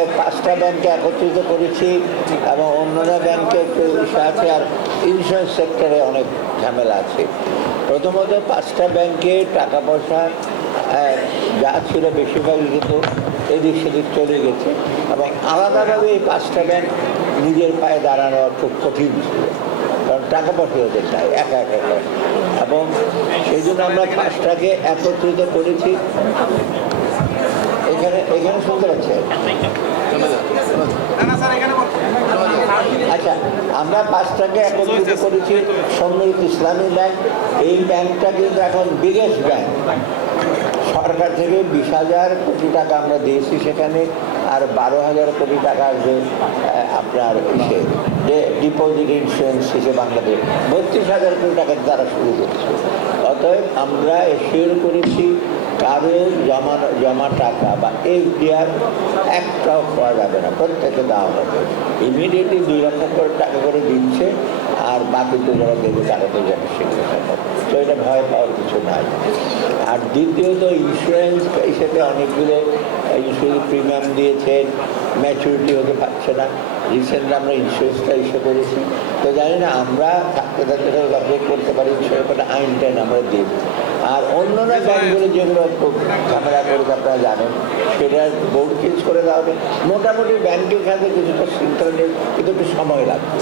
প্রায় 5টা ব্যাংকে একত্রিত করেছি এবং অন্যান্য ব্যাংকে একটু ইস্যু আছে, আর ইন্স্যুরেন্স সেক্টরে অনেক ঝামেলা আছে। প্রথমত 5টা ব্যাংকে টাকা পয়সা যা ছিল বেশিরভাগই কিন্তু এদিক সেদিক চলে গেছে, এবং আলাদাভাবে এই 5টা ব্যাংক নিজের পায়ে দাঁড়ানো খুব কঠিন ছিল, কারণ টাকা পয়সা ওদের নাই, একা একা করে। এবং সেই জন্য আমরা 5টাকে একত্রিত করেছি। এখানে শুনতে পাচ্ছে? আচ্ছা, আমরা 5টাকে একত্রিত করেছি। সম্মিলিত ইসলামী ব্যাংক, এই ব্যাংকটা কিন্তু এখন বিগেস্ট ব্যাংক। সরকার থেকে 20,000 কোটি টাকা আমরা দিয়েছি সেখানে, আর 12,000 কোটি টাকা আসবে আপনার যে ডিপোজিট ইন্স্যুরেন্স হিসেবে বাংলাদেশ 32,000 কোটি টাকা দ্বারা শুরু করছে। অতএব আমরা এশিওর করেছি কারো জমা টাকা বা এফডিআর একটাও পাওয়া যাবে না, প্রত্যেকে দেওয়া হবে। ইমিডিয়েটলি 2 লক্ষ করে টাকা করে দিচ্ছে, আর বাকি তো যারা দেবে তারা তো যেন সেগুলো সম্ভব। তো এটা ভয় পাওয়ার কিছু নাই। আর দ্বিতীয়ত ইন্স্যুরেন্স হিসেবে অনেকগুলো ইন্স্যুরেন্স প্রিমিয়াম দিয়েছেন, ম্যাচুরিটি হতে পারছে না। রিসেন্টলি আমরা ইন্স্যুরেন্সটা ইস্যু করেছি, তো জানি না আমরা থাকতে থাকতে অপারেট করতে পারি, সেরকম আইন টাইন আমরা দিই। আর অন্যান্য ব্যাংকগুলো যেগুলো খুব ঝামেলা করে আপনারা জানেন, সেটা বোর্ড চেঞ্জ করে দেওয়া হবে। মোটামুটি ব্যাংকের কাছে কিছুটা সিন্টার নেই, কিন্তু একটু সময় লাগবে।